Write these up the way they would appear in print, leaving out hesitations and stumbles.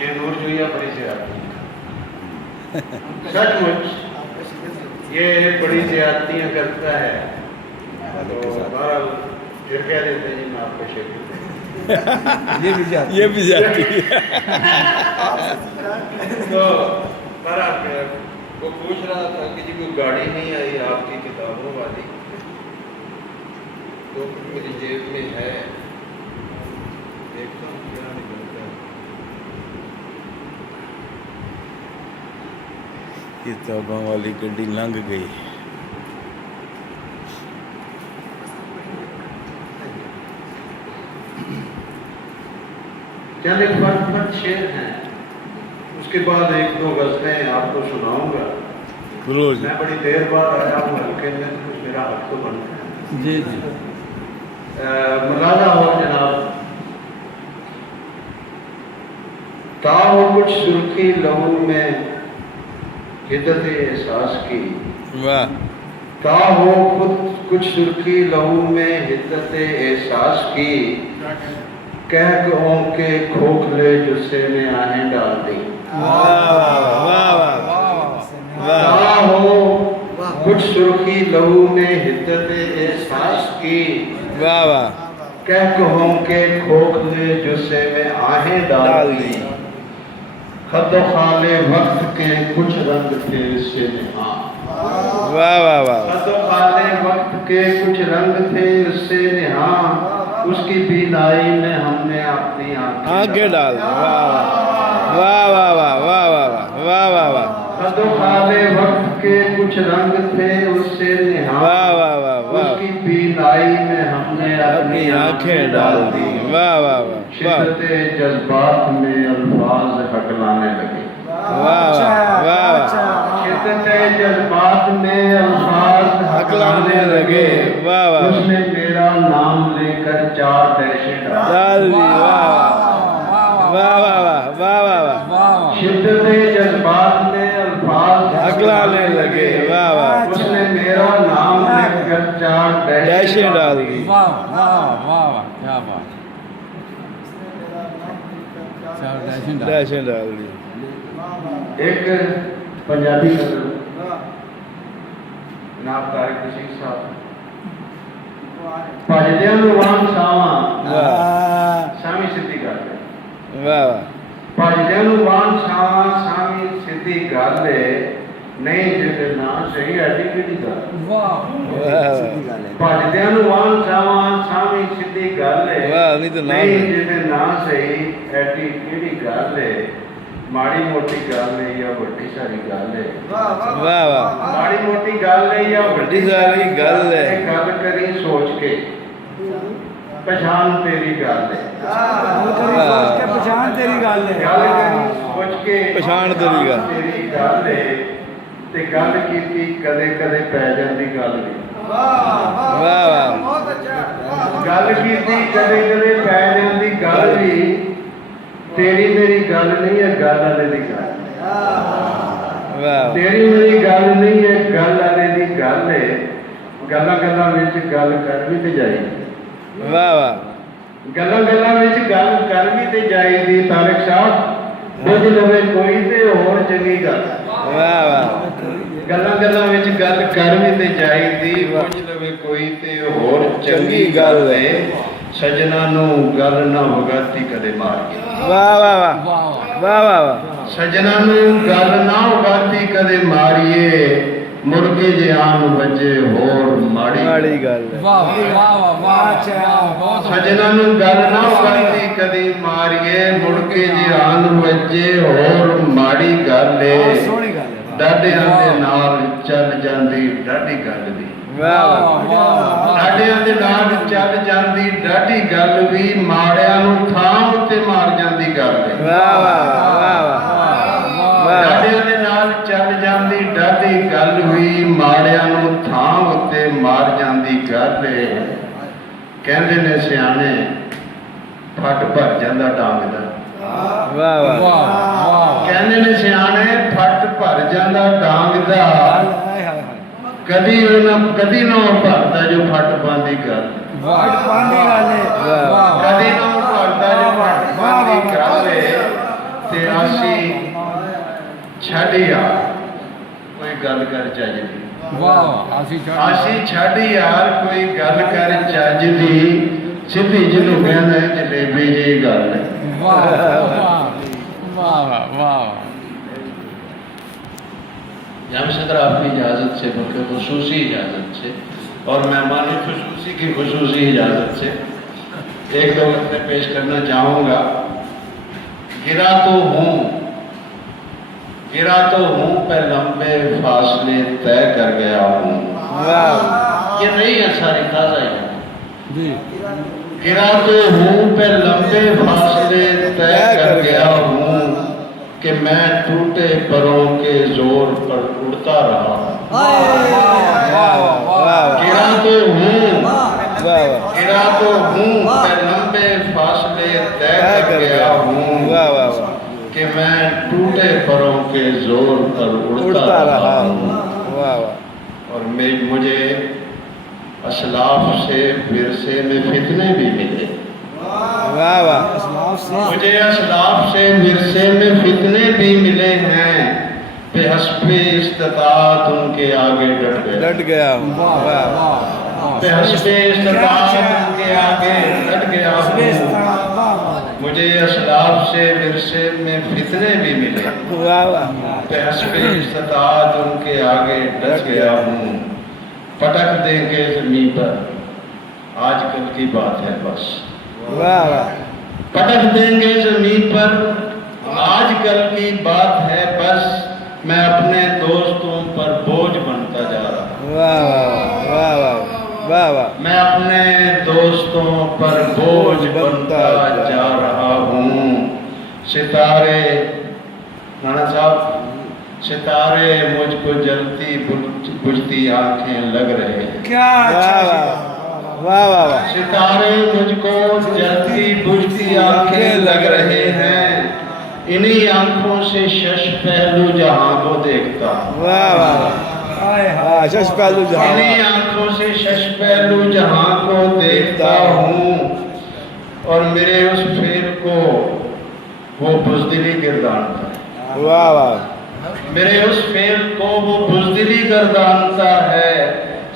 ये नूर जुइया बड़ी ज्यादती सचमुच ये बड़ी ज्यादतियाँ करता है। तो बहरहाल फिर कह देते हैं जी मैं आपको शेख ये भी जाती है। तो बहरहाल वो पूछ रहा था कि जी कोई गाड़ी नहीं आई आपकी किताबों वाली, तो मेरी जेब में है, देखता हूँ क्या निकलता है। किताबों वाली गड्डी लंघ गई। चंद एक फट शेर हैं, उसके बाद एक दो गज़लें आपको सुनाऊंगा। रोज मैं बड़ी देर बाद आया हूँ हल्के में, कुछ मेरा हक तो बनता है। जी जी मुलाजा हो जनाब। ताहो कुछ सुर्खी लहू में हिद्दत एहसास की, वाह ताहो खुद कुछ सुर्खी लहू में हिद्दत एहसास की, कह के खोखले जुस्से में आहें डाल दी। ताहो कुछ सुर्खी लहू में हिद्दत एहसास की, वाह वाह कह के खोखले जुस्से में आहें डाल दी। खद्दो खाले वक्त के कुछ रंग थे उससे निहा, वाह वाह वाह खद्दो खाले वक्त के कुछ रंग थे उससे निहा, उसकी बीनाई में हमने अपनी आंखें डाल दी। वाह वाह वाह वाह वाह वाह वाह वाह वाह खद्दो खाले वक्त के कुछ रंग थे उससे निहा, वाह वाह वाह वाह उसकी बीनाई में हमने अपनी आंखें डाल दी। वाह वाह वाह वाह शिद्दत जज्बात में अल्फाज हकलाने लगे। वाह वाह शिद्दत जज्बात में अल्फाज हकलाने लगे। वाह वाह उसने मेरा नाम लेकर चार डैशें डाल दी। वाह वाह वाह वाह वाह वाह वाह शिद्दत जज्बात में अल्फाज हकलाने लगे। वाह वाह उसने मेरा नाम लेकर चार डैशें डाल दी। वाह वाह वाह वाह क्या बात। चार डैशें डाल दी। एक पंजाबी गज़ल जनाब तारिक रशीद साहब, भजदियां नूं वांग सावां सामी सिद्धी गल है। वाह वाह भजदियां नूं वांग सावां सामी सिद्धी गल है, नहीं जिहदे ना सही ऐडी किहड़ी गल। भजदियां नूं वांग सावां सामी सिद्धी गल है, वाह नहीं तो ना नहीं जिहदे ना सही ऐडी किहड़ी गल है। माड़ी मोटी गल है या वड्डी सारी गल है। वाह वाह माड़ी मोटी गल है या वड्डी सारी गल है। गल करी सोच के पहचान तेरी गल है। पहचान तेरी गल है। गल करी सोच के पहचान तेरी गल। तेरी गल है ते गल कीती कदे कदे पै जांदी गल भी। वाह वाह गल कीती कदे कदे पै जांदी गल भी, तेरी मेरी गल नहीं है गल वाले दी गल। वाह तेरी मेरी गल नहीं है गल वाले दी गल है। गल्लां गल्लां विच गल कर भी ते जाईदी। वाह वाह गल्लां गल्लां विच गल कर भी ते जाईदी। तारिक साहब बुझ लवे कोई ते होर चंगी गल। वाह वाह गल्लां गल्लां विच गल कर भी ते जाईदी, बुझ लवे कोई ते होर चंगी गल है। सजना नूं गल ना वगाती कदे मार के। वाह वाह वाह वाह वाह वाह सजना नूं गल ना वगाती कदे मारिए, मुड़ के जे आन बजे होर माड़ी माड़ी गल है। वाह वाह वाह वाह बहुत सजना नूं गल ना वगाती कदे मारिए, मुड़ के जे आन बजे होर माड़ी गल है। सोहनी गल है। डाडियां दे नाल चल जांदी डाढी गल दी। वाह वाह डाडियां दे नाल चल जांदी डाढी गल भी, माड़िਆਂ ਨੂੰ ਥਾਂ ਉੱਤੇ ਮਾਰ ਜਾਂਦੀ ਗੱਲ ਹੈ। वाह वाह वाह वाह डाडियां दे नाल चल जांदी डाढी गल भी, माड़ਿਆਂ ਨੂੰ ਥਾਂ ਉੱਤੇ ਮਾਰ ਜਾਂਦੀ ਗੱਲ ਹੈ। ਕਹਿੰਦੇ ਨੇ ਸਿਆਣੇ ਫੱਟ ਭਰ ਜਾਂਦਾ ਡਾਂਗ ਦਾ। वाह वाह वाह ਕਹਿੰਦੇ ਨੇ ਸਿਆਣੇ ਫੱਟ ਭਰ ਜਾਂਦਾ ਡਾਂਗ ਦਾ, कदी ना भरता जो फट पांदी गल। कदी ना भरता जो फट पांदी गल ते आसी छड़ यार कोई गल कर चज दी वाह वाह आसी छड़ यार कोई गल कर चज दी सीधी जिन्हों कहना है जलेबी जी गल है वाह वाह वाह वाह जमशेद आपकी इजाज़त से बल्कि खुसूसी इजाज़त से और मेहमानी खुसूसी की खुसूसी इजाज़त से एक दो लफ्ज़ पेश करना चाहूँगा। गिरा तो हूँ पर लंबे फासले तय कर गया हूँ। ये नहीं है सारी ताज़ा है जी गिरा तो हूँ पर लंबे फासले तय कर गया हूँ कि मैं टूटे परों के जोर पर उड़ता रहा हूँ। गिरा तो हूँ पर लंबे फासले तय कर गया हूँ कि मैं टूटे परों के जोर पर उड़ता रहा हूँ। और मुझे असलाफ से विरसे में फितने भी मिले मुझे असलाफ से विरसे में फितने भी मिले हैं पे हस्बे इस्तात उनके आगे डट गया पे हस्बे इस्तात उनके आगे डट गया हूँ। मुझे असलाफ से विरसे में फितने भी मिले पे हस्बे इस्तात उनके आगे डट गया हूँ। पटक देंगे ज़मीन पर आजकल की बात है बस पटक देंगे ज़मीन पर आजकल की बात है बस मैं अपने दोस्तों पर बोझ बनता जा रहा हूँ। मैं अपने दोस्तों पर बोझ बनता जा रहा हूँ। सितारे राणा साहब सितारे मुझको जलती बुझती आंखें लग रहे हैं क्या सितारे मुझको जलती बुझती आंखें लग रहे हैं इन्हीं आंखों से शश पहलू जहां को देखता हूं। इन्हीं आंखों से शश पहलू जहां को देखता हूँ और मेरे उस फेर को वो बुज़दिली गिरदानता है मेरे उस फेर को वो बुज़दिली गर्दानता है।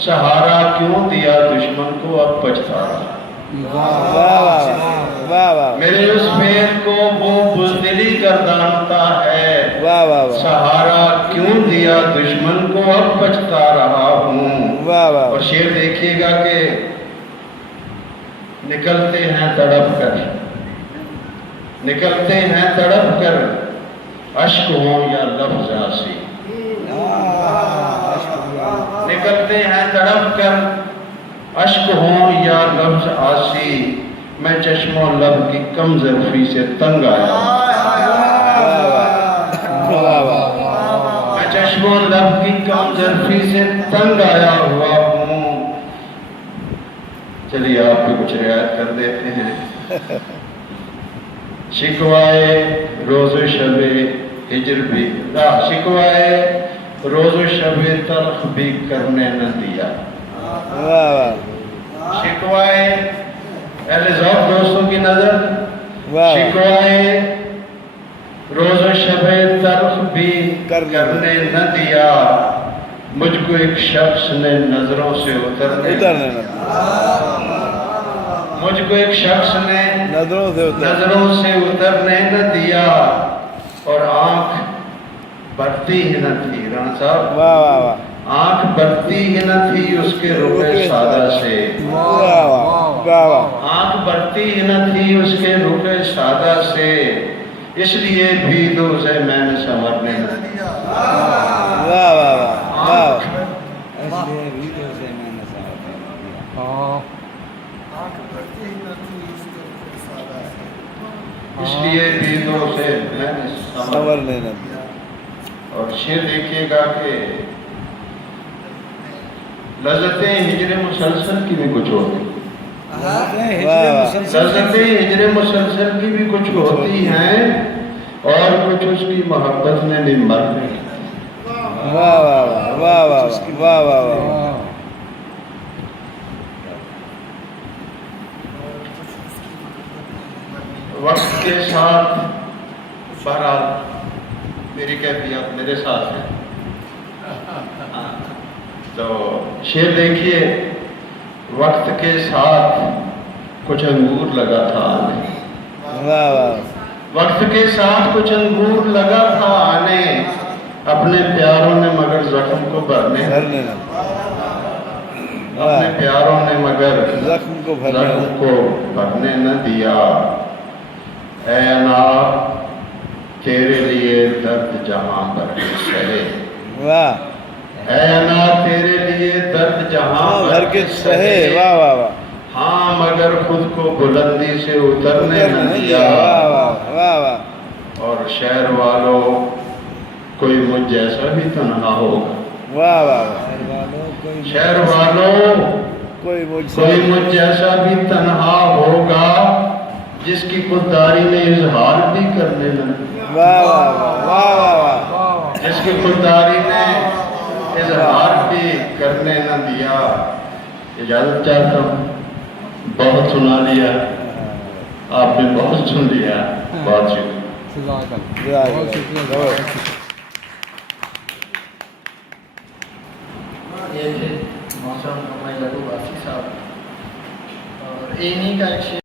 सहारा क्यों दिया दुश्मन को अब पछतावा मेरे उस फेर को वो बुज़दिली गर्दानता है। सहारा क्यों दिया दुश्मन को अब पछता रहा हूँ। और शेर देखिएगा कि निकलते हैं तड़प कर अश्क हो या लफ्ज़ आसी निकलते हैं तड़प कर अश्क हो या लफ्ज़ आसी मैं चश्मो लब की कम ज़रफ़ी से तंग आया मैं चश्मो लब की कम ज़रफ़ी से तंग आया हुआ हूँ। चलिए आप भी कुछ रियायत कर देते हैं। शिकवाए रोज़ शबे हिजर भी शिकवाए रोज़ शबे तल्ख भी करने न दिया। शिकवाए अहले ज़ौक़ दोस्तों की नज़र शिकवाए रोज़ शबे तल्ख भी करने न दिया। मुझको एक शख्स ने नजरों से उतरने मुझको एक शख्स ने नजरों से उतरने न दिया और आंख बढ़ती ही न थी। राणा साहब आंख बढ़ती ही न थी उसके रुखे सादा से आंख बढ़ती ही न थी उसके रुखे सादा से इसलिए भी तो उसे मैंने संवरने न दिया। इसलिए भी तो उसे मैंने संवरने न दिया। और शेर देखिएगा कि लज़्ज़तें हिजरे मुसलसल की भी कुछ होती लज़्ज़तें हिजरे मुसलसल की भी कुछ होती हैं और कुछ उसकी मोहब्बत में भी मरने वक्त के साथ बहरहाल मेरी कैफियत मेरे साथ है। हाँ, तो शेर देखिए, वक्त के साथ कुछ अंगूर लगा था आने, वाह वाह वक्त के साथ कुछ अंगूर लगा था आने, अपने प्यारों ने मगर जख्म को भरने भरने ना अपने प्यारों ने मगर जख्म को भरने जख्म को भरने न दिया। ऐ अना तेरे लिए दर्द जहां पर भी सहे, वाह ऐ अना तेरे लिए दर्द जहां भर के सहे, वाह वाह वाह हाँ मगर खुद को बुलंदी से उतरने न दिया। वाह वाह वाह वाह और शहर वालों कोई मुझ जैसा भी तन्हा होगा, वाह वाह शहर वालों कोई कोई मुझ जैसा भी तन्हा होगा, जिसकी खुददारी में इजहार भी करने न दिया। वाह वाह वाह वाह वाह जिसकी खुददारी ने इजहार भी करने न दिया। इजाजत चाहता हूँ, बहुत सुना लिया, आपने बहुत सुन लिया, बहुत शुक्रिया। बहुत शुक्रिया। ये थे मौसम लघु वासी साहब, और इन्हीं का एक